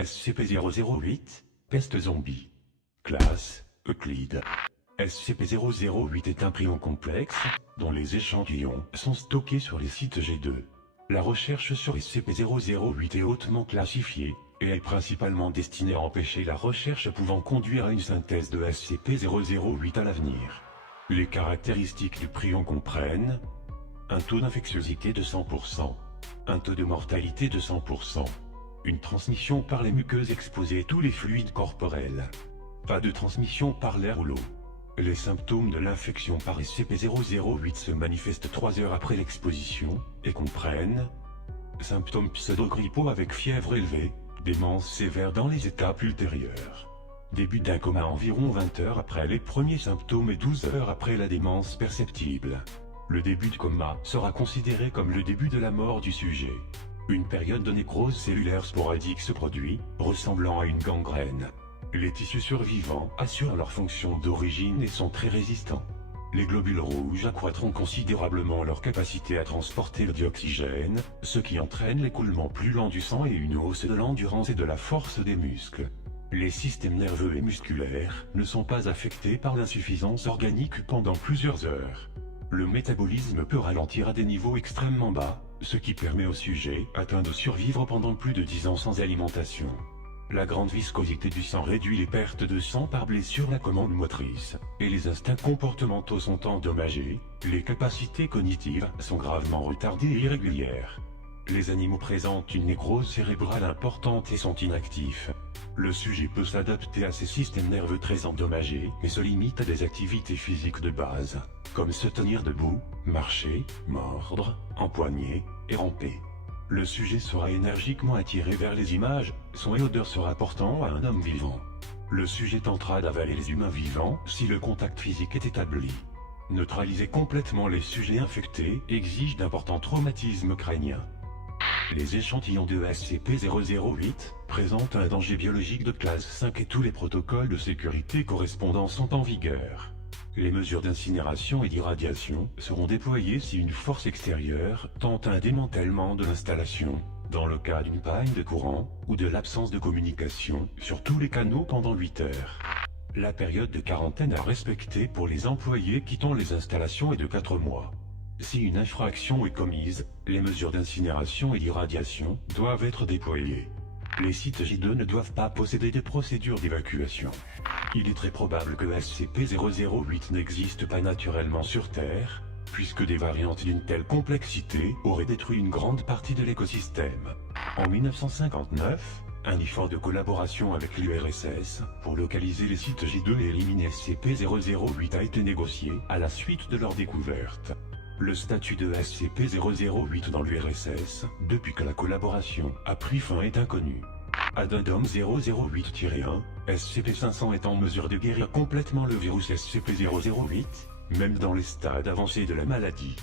SCP-008, peste zombie. Classe, Euclide. SCP-008 est un prion complexe, dont les échantillons sont stockés sur les sites G2. La recherche sur SCP-008 est hautement classifiée, et est principalement destinée à empêcher la recherche pouvant conduire à une synthèse de SCP-008 à l'avenir. Les caractéristiques du prion comprennent un taux d'infectiosité de 100%, un taux de mortalité de 100%, une transmission par les muqueuses exposées et tous les fluides corporels, pas de transmission par l'air ou l'eau. Les symptômes de l'infection par SCP-008 se manifestent 3 heures après l'exposition, et comprennent symptômes pseudo-grippaux avec fièvre élevée, démence sévère dans les étapes ultérieures. Début d'un coma environ 20 heures après les premiers symptômes et 12 heures après la démence perceptible. Le début de coma sera considéré comme le début de la mort du sujet. Une période de nécrose cellulaire sporadique se produit, ressemblant à une gangrène. Les tissus survivants assurent leur fonction d'origine et sont très résistants. Les globules rouges accroîtront considérablement leur capacité à transporter le dioxygène, ce qui entraîne l'écoulement plus lent du sang et une hausse de l'endurance et de la force des muscles. Les systèmes nerveux et musculaires ne sont pas affectés par l'insuffisance organique pendant plusieurs heures. Le métabolisme peut ralentir à des niveaux extrêmement bas, ce qui permet au sujet atteint de survivre pendant plus de 10 ans sans alimentation. La grande viscosité du sang réduit les pertes de sang par blessure la commande motrice, et les instincts comportementaux sont endommagés, les capacités cognitives sont gravement retardées et irrégulières. Les animaux présentent une nécrose cérébrale importante et sont inactifs. Le sujet peut s'adapter à ces systèmes nerveux très endommagés, mais se limite à des activités physiques de base, comme se tenir debout, marcher, mordre, empoigner et ramper. Le sujet sera énergiquement attiré vers les images, son et odeurs se rapportant à un homme vivant. Le sujet tentera d'avaler les humains vivants si le contact physique est établi. Neutraliser complètement les sujets infectés exige d'importants traumatismes crâniens. Les échantillons de SCP-008 présentent un danger biologique de classe 5 et tous les protocoles de sécurité correspondants sont en vigueur. Les mesures d'incinération et d'irradiation seront déployées si une force extérieure tente un démantèlement de l'installation, dans le cas d'une panne de courant ou de l'absence de communication sur tous les canaux pendant 8 heures. La période de quarantaine à respecter pour les employés quittant les installations est de 4 mois. Si une infraction est commise, les mesures d'incinération et d'irradiation doivent être déployées. Les sites J2 ne doivent pas posséder de procédures d'évacuation. Il est très probable que SCP-008 n'existe pas naturellement sur Terre, puisque des variantes d'une telle complexité auraient détruit une grande partie de l'écosystème. En 1959, un effort de collaboration avec l'URSS pour localiser les sites J2 et éliminer SCP-008 a été négocié à la suite de leur découverte. Le statut de SCP-008 dans l'URSS, depuis que la collaboration a pris fin, est inconnu. Addendum 008-1, SCP-500 est en mesure de guérir complètement le virus SCP-008, même dans les stades avancés de la maladie.